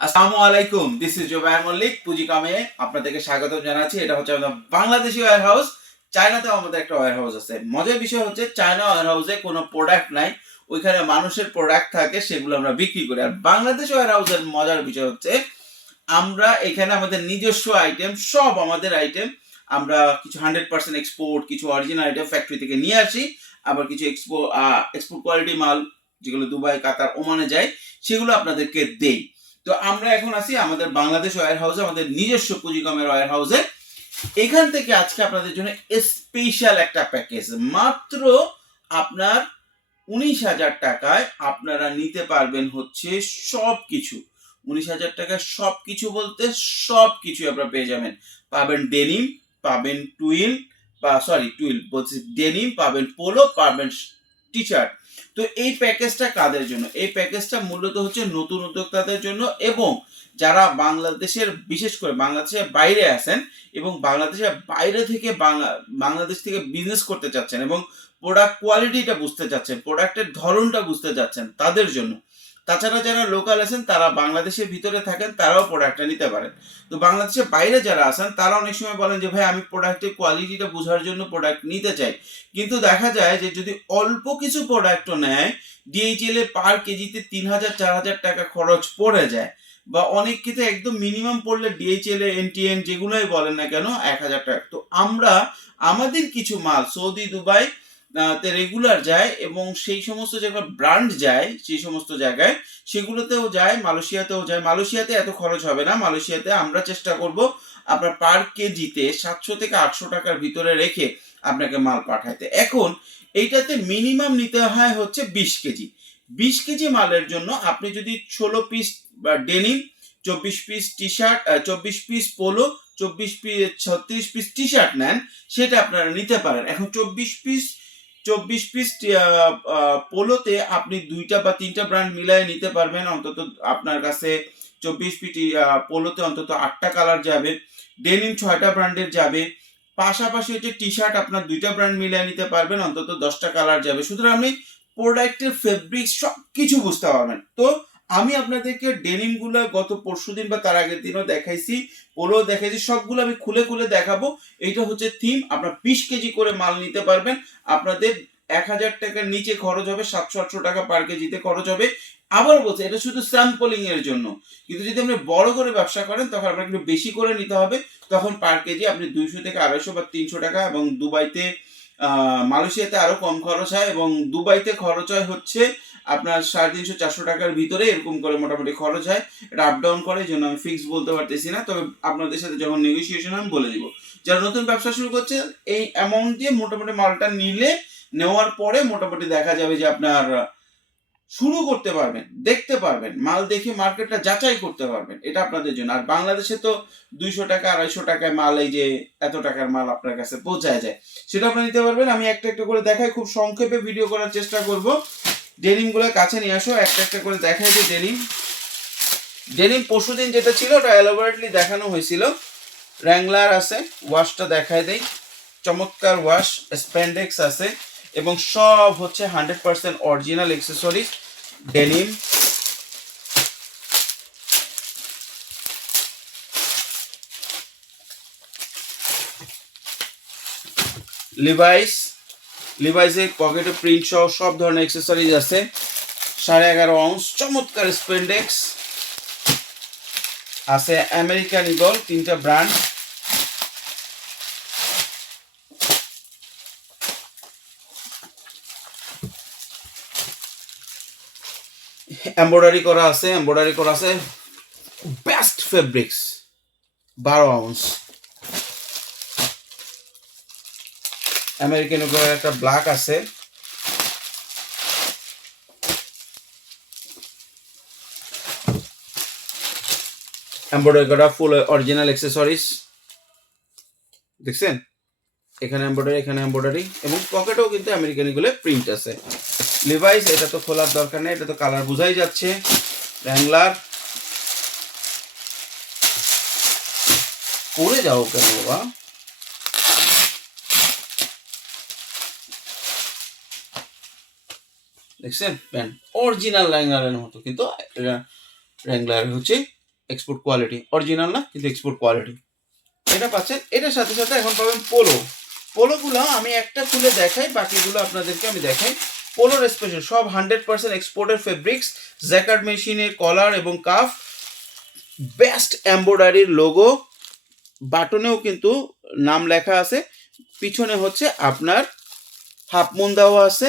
আসসালামু আলাইকুম this is Zobayer Mallick পুঁজিকামে আপনাদেরকে স্বাগত জানাচ্ছি। এটা হচ্ছে আমাদের বাংলাদেশি ওয়্যার হাউস চায়নাতেও আমাদের একটা ওয়্যার হাউস আছে। মজার বিষয় হচ্ছে চায়না ওয়্যার হাউসে কোনো প্রোডাক্ট নাই, ওইখানে মানুষের প্রোডাক্ট থাকে, সেগুলো আমরা বিক্রি করি। আর বাংলাদেশ ওয়্যার হাউসের মজার বিষয় হচ্ছে, আমরা এখানে আমাদের নিজস্ব আইটেম সব আমাদের আইটেম আমরা কিছু হান্ড্রেড পার্সেন্ট এক্সপোর্ট কিছু অরিজিনাল আইটেম ফ্যাক্টরি থেকে নিয়ে আসি, আবার কিছু এক্সপো এক্সপোর্ট কোয়ালিটি মাল, যেগুলো দুবাই, কাতার, ওমানে যায়, সেগুলো আপনাদেরকে দেই। তো আমরা এখন আছি আমাদের বাংলাদেশ ওয়্যার হাউসে, আমাদের নিজস্ব পুঁজিকমের ওয়্যার হাউসে। এখান থেকে আজকে আপনাদের জন্য স্পেশাল একটা প্যাকেজ মাত্র আপনার উনিশ হাজার টাকায় আপনারা নিতে পারবেন হচ্ছে সব কিছু উনিশ হাজার টাকায় সব কিছু বলতে সব কিছু আপনারা পেয়ে যাবেন। পাবেন ডেনিম পাবেন টুইল বা সরি টুইল বলছি ডেনিম পাবেন পোলো পাবেন টি শার্ট তো এই প্যাকেজটা কাদের জন্য? এই প্যাকেজটা মূলত হচ্ছে নতুন উদ্যোক্তাদের জন্য এবং যারা বাংলাদেশের, বিশেষ করে বাংলাদেশের বাইরে আছেন এবং বাংলাদেশের বাইরে থেকে বাংলা, বাংলাদেশ থেকে বিজনেস করতে চাচ্ছেন এবং প্রোডাক্ট কোয়ালিটিটা বুঝতে চাচ্ছেন প্রোডাক্টের ধরনটা বুঝতে চাচ্ছেন তাদের জন্য তাছাড়া যারা লোকাল আছেন, তারা বাংলাদেশের ভিতরে থাকেন, তারাও প্রোডাক্টটা নিতে পারেন। তো বাংলাদেশের বাইরে যারা আছেন, তারা অনেক সময় বলেন যে, ভাই, আমি প্রোডাক্টের কোয়ালিটিটা বোঝার জন্য প্রোডাক্ট নিতে চাই। কিন্তু দেখা যায় যে, যদি অল্প কিছু প্রোডাক্টও নেয় ডিএইচএল এ পার কেজিতে তিন হাজার, চার হাজার টাকা খরচ পড়ে যায়। বা অনেক ক্ষেত্রে একদম মিনিমাম পড়লে ডিএইচএল এ এনটিএন যেগুলোই বলেন না কেন, এক হাজার টাকা। তো আমরা, আমাদের কিছু মাল, সৌদি, দুবাই তে রেগুলার যায় এবং সেই সমস্ত জায়গায় ব্র্যান্ড যায়, সেই সমস্ত জায়গায়, সেগুলোতেও যায়, মালয়েশিয়াতেও যায়। মালয়েশিয়াতে এত খরচ হবে না। মালয়েশিয়াতে আমরা চেষ্টা করব আপনার পার কেজিতে সাতশো থেকে আটশো টাকার ভিতরে রেখে আপনাকে মাল পাঠাইতে। এখন এইটাতে মিনিমাম নিতে হয় হচ্ছে বিশ কেজি। বিশ কেজি মালের জন্য আপনি যদি ষোলো পিস বা ডেনিম চব্বিশ পিস টি শার্ট চব্বিশ পিস পোলো চব্বিশ পিস ছত্রিশ পিস টি শার্ট নেন, সেটা আপনারা নিতে পারেন। এখন চব্বিশ পিস চব্বিশ পিস পোলোতে আপনি দুইটা বা তিনটা ব্র্যান্ড মিলাই নিতে পারবেন। অন্তত আপনার কাছে চব্বিশ পিটি পোলোতে অন্তত আটটা কালার যাবে ডেনিম ছয়টা ব্র্যান্ডের যাবে। পাশাপাশি হচ্ছে টি শার্ট আপনার দুইটা ব্র্যান্ড মিলিয়ে নিতে পারবেন, অন্তত দশটা কালার যাবে। সুতরাং আপনি প্রোডাক্টের ফেব্রিক সব কিছু বুঝতে পারবেন। তো আমি আপনাদেরকে ডেনিমগুলো গত পরশু দিন বা তার আগের দিনও দেখাইছি পোলো দেখাইছি, সবগুলো আমি খুলে খুলে দেখাবো। এইটা হচ্ছে থিম, আপনার বিশ কেজি করে মাল নিতে পারবেন। আপনাদের এক হাজার টাকার নিচে খরচ হবে, সাতশো আটশো টাকা পার কেজিতে খরচ হবে। আবার বলছে, এটা শুধু স্যাম্পলিং এর জন্য। কিন্তু যদি আপনি বড় করে ব্যবসা করেন, তখন আপনাকে একটু বেশি করে নিতে হবে। তখন পার কেজি আপনি দুইশো থেকে আড়াইশো বা তিনশো টাকা এবং দুবাইতে মালয়েশিয়াতে আরও কম খরচ হয় এবং দুবাইতে খরচ হয় হচ্ছে আপনার সাড়ে তিনশো, চারশো টাকার ভিতরে এরকম করে মোটামুটি খরচ হয়। এটা আপ ডাউন করে, এই জন্য আমি ফিক্স বলতে পারতেছি না। তবে আপনাদের সাথে যখন নেগোসিয়েশন আমি বলে দিব। যারা নতুন ব্যবসা শুরু করছে, এই অ্যামাউন্ট দিয়ে মোটামুটি মালটা নিলে, নেওয়ার পরে মোটামুটি দেখা যাবে যে আপনার, শুরু করতে পারবেন, দেখতে পারবেন, মাল দেখে মার্কেটটা যাচাই করতে পারবেন। এটা আপনাদের জন্য। আর বাংলাদেশে তো দুইশো টাকা, আড়াইশো টাকায় মাল, এই যে এত টাকার মাল আপনার কাছে পৌঁছায় যায়, সেটা আপনি নিতে পারবেন। আমি একটা একটা করে দেখাই, খুব সংক্ষেপে ভিডিও করার চেষ্টা করব। ডেনিমগুলো কাছে নিয়ে আসো, একটা একটা করে দেখাই যে ডেনিম। ডেনিম পরশুদিন যেটা ছিল, ওটা এলোবারেটলি দেখানো হয়েছিল। র্যাংলার আছে ওয়াশটা দেখায় দেই। চমৎকার ওয়াশ স্প্যান্ডেক্স আছে, এবং সব হচ্ছে hundred percent original accessories denim Levi's লিভাইসে পকেটে প্রিন্ট সহ সব ধরনের এক্সেসরিজ আছে। সাড়ে এগারো আউন্স চমৎকার স্পেন্ডেক্স আছে আমেরিকান ইগল তিনটা ব্র্যান্ড এমব্রয়ডারি করা আছে এমব্রয়ডারি করা আছে। বেস্ট ফেব্রিক্স বারো আউন্স আমেরিকান ইগলের একটা ব্ল্যাক আছে। এমব্রয়ডারি করা ফুল অরিজিনাল অ্যাক্সেসরিজ দেখছেন? এখানে এমব্রয়ডারি এখানে এমব্রয়ডারি এবং পকেটেও কিন্তু আমেরিকান ইগলে প্রিন্ট আছে। লিভাইস এটা তো খোলার দরকার নেই, এটা তো কালার বোঝাই যাচ্ছে। র্যাংলার পড়ে যাও কেন বাবা? দেখছেন? প্যান্ট অরিজিনাল র্যাংলারের মতো। কিন্তু র্যাংলার হচ্ছে এক্সপোর্ট কোয়ালিটি অরিজিনাল না, কিন্তু এক্সপোর্ট কোয়ালিটি এটা পাচ্ছেন। এটার সাথে সাথে এখন পাবেন পোলো পোলোগুলো আমি একটা খুলে দেখাই, বাকিগুলো আপনাদেরকে আমি দেখাই। পোলোর স্পেশাল সব হান্ড্রেড পার্সেন্ট এক্সপোর্টের ফেব্রিক্স জ্যাকার্ড মেশিনের কলার এবং কাফ বেস্ট এম্ব্রয়ডারির লোগো বাটনেও কিন্তু নাম লেখা আছে। পিছনে হচ্ছে আপনার হাফ দেওয়া আছে।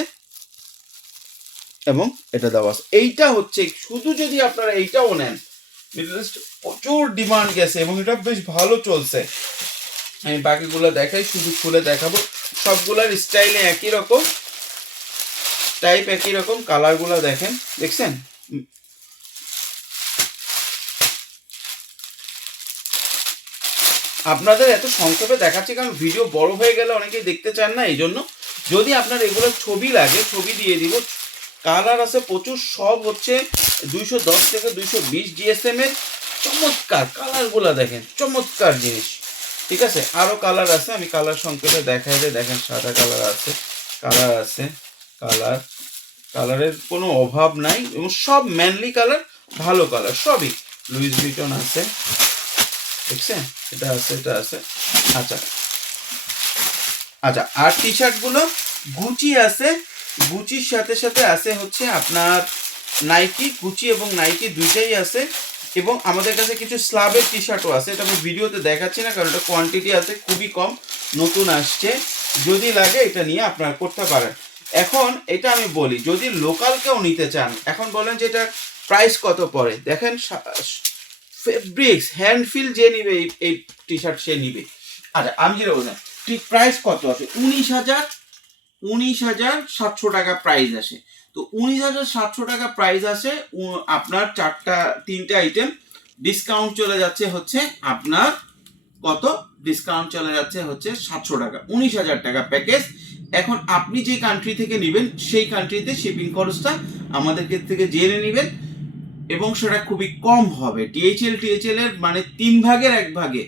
এবং এটা দেওয়া আছে। এইটা হচ্ছে, শুধু যদি আপনারা এইটাও নেন মিডল ইস্ট প্রচুর ডিমান্ড গেছে এবং এটা বেশ ভালো চলছে। আমি বাকিগুলো দেখাই, শুধু খুলে দেখাবো। সবগুলার স্টাইলে একই রকম টাইপ একই রকম কালারগুলো দেখেন, দেখছেন? আপনাদের এত সংক্ষেপে দেখাচ্ছি, কারণ ভিডিও বড় হয়ে গেলে অনেকেই দেখতে চান না এই জন্য যদি আপনার এগুলো ছবি লাগে, ছবি দিয়ে দিব কালার আছে প্রচুর, সব হচ্ছে দুইশো দশ থেকে দুইশো বিশ জিএসএম এর। চমৎকার, কালারগুলো দেখেন, চমৎকার জিনিস। ঠিক আছে? আরও কালার আছে, আমি কালার সংক্ষেপে দেখাই যে দেখেন, সাদা কালার আছে কালার আছে, কালার। কালারের কোনো অভাব নাই এবং সব ম্যানলি কালার, ভালো কালার, সবই। লুইস ভিটন আছে, দেখছেন? এটা আছে এটা আছে। আচ্ছা। আচ্ছা আর টি শার্টগুলো গুচি আছে গুচির সাথে সাথে আছে হচ্ছে আপনার নাইকি গুচি এবং নাইকি দুইটাই আছে। এবং আমাদের কাছে কিছু স্লাবের টি শার্টও আছে। এটা আমি ভিডিওতে দেখাচ্ছি না, কারণ এটা কোয়ান্টিটি আছে, খুবই কম, নতুন আসছে। যদি লাগে এটা নিয়ে আপনারা করতে পারেন। এখন এটা আমি বলি, যদি লোকাল কেউ নিতে চান, এখন বলেন যে এটা প্রাইস কত পড়ে? দেখেন ফেব্রিক্স হ্যান্ডফিল যে নিবে, এই টি শার্ট সে নিবে। আচ্ছা আমি যেটা বললাম প্রাইস কত আছে? উনিশ হাজার উনিশ হাজার সাতশো টাকা প্রাইস আসে। তো উনিশ হাজার সাতশো টাকা প্রাইস আসে আপনার চারটা, তিনটে আইটেম ডিসকাউন্ট চলে যাচ্ছে হচ্ছে আপনার কত? ডিসকাউন্ট চলে যাচ্ছে হচ্ছে সাতশো টাকা, উনিশ হাজার টাকা প্যাকেজ এখন আপনি যে কান্ট্রি থেকে নেবেন, সেই কান্ট্রিতে শিপিং খরচটা আমাদের কাছ থেকে জেনে নেবেন এবং সেটা খুবই কম হবে। টিএইচএল টিএইচএল এর মানে তিন ভাগের এক ভাগে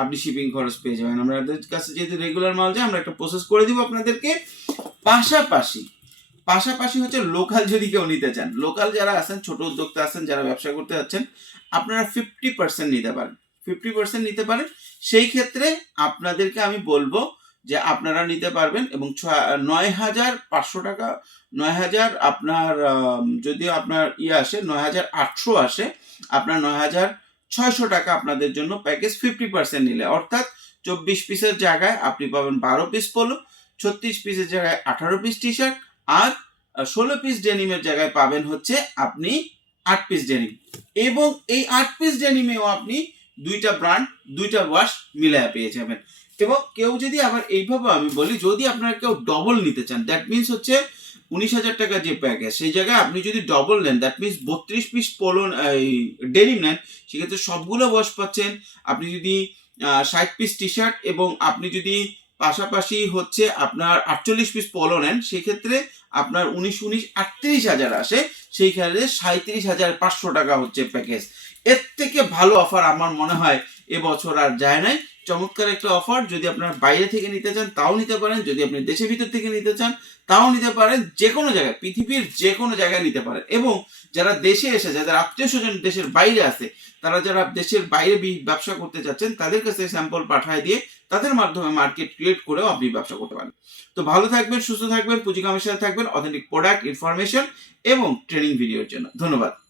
আপনি শিপিং খরচ পেয়ে যাবেন। আমাদের কাছে যেহেতু রেগুলার মাল যায় আমরা একটা প্রসেস করে দিব আপনাদেরকে। পাশাপাশি পাশাপাশি হচ্ছে লোকাল যদি কেউ নিতে চান লোকাল যারা আছেন, ছোট উদ্যোক্তা আছেন, যারা ব্যবসা করতে যাচ্ছেন, আপনারা ফিফটি পার্সেন্ট নিতে পারেন। ফিফটি পার্সেন্ট নিতে পারেন। সেই ক্ষেত্রে আপনাদেরকে আমি বলব যে আপনারা নিতে পারবেন এবং নয় হাজার পাঁচশো টাকা, নয় হাজার আপনার যদি আপনার ইয়ে আসে, নয় হাজার আটশো আসে, আপনার নয় হাজার ছয়শো টাকা আপনাদের জন্য প্যাকেজ ফিফটি পার্সেন্ট নিলে। অর্থাৎ চব্বিশ পিসের জায়গায় আপনি পাবেন বারো পিস পোলো ছত্রিশ পিসের জায়গায় আঠারো পিস টি শার্ট আর ষোলো পিস ডেনিমের জায়গায় পাবেন হচ্ছে আপনি আট পিস ডেনিম এবং এই আট পিস ডেনিমেও আপনি দুইটা ব্র্যান্ড দুইটা ওয়াশ মিলায় পেয়ে যাবেন। এবং কেউ যদি আবার এইভাবে আমি বলি, যদি আপনারা কেউ ডবল নিতে চান দ্যাট মিনস হচ্ছে উনিশ হাজার টাকা যে প্যাকেজ সেই জায়গায় আপনি যদি ডবল নেন দ্যাট মিনস বত্রিশ পিস পোলো এই ডেনিম নেন, সেক্ষেত্রে সবগুলো ওয়াশ পাচ্ছেন। আপনি যদি ষাট পিস টি শার্ট এবং আপনি যদি পাশাপাশি হচ্ছে আপনার আটচল্লিশ পিস পলো নেন সেক্ষেত্রে আপনার উনিশ উনিশ, আটত্রিশ হাজার আসে সেই ক্ষেত্রে সাঁত্রিশ হাজার পাঁচশো টাকা হচ্ছে প্যাকেজ এর থেকে ভালো অফার আমার মনে হয় এবছর আর যায় নাই। চমৎকার একটা অফার যদি আপনার বাইরে থেকে নিতে চান, তাও নিতে পারেন। যদি আপনি দেশের ভিতর থেকে নিতে চান, তাও নিতে পারেন। যে কোনো জায়গায়, পৃথিবীর যে কোনো জায়গায় নিতে পারেন। এবং যারা দেশে এসে, যাদের আত্মীয় স্বজন দেশের বাইরে আছে, তারা যারা দেশের বাইরে ব্যবসা করতে চাচ্ছেন, তাদের কাছে স্যাম্পল পাঠায় দিয়ে তাদের মাধ্যমে মার্কেট ক্রিয়েট করেও আপনি ব্যবসা করতে পারেন। তো ভালো থাকবেন, সুস্থ থাকবেন পুঁজি সাথে থাকবেন অথেন্টিক প্রোডাক্ট ইনফরমেশন এবং ট্রেনিং ভিডিওর জন্য। ধন্যবাদ।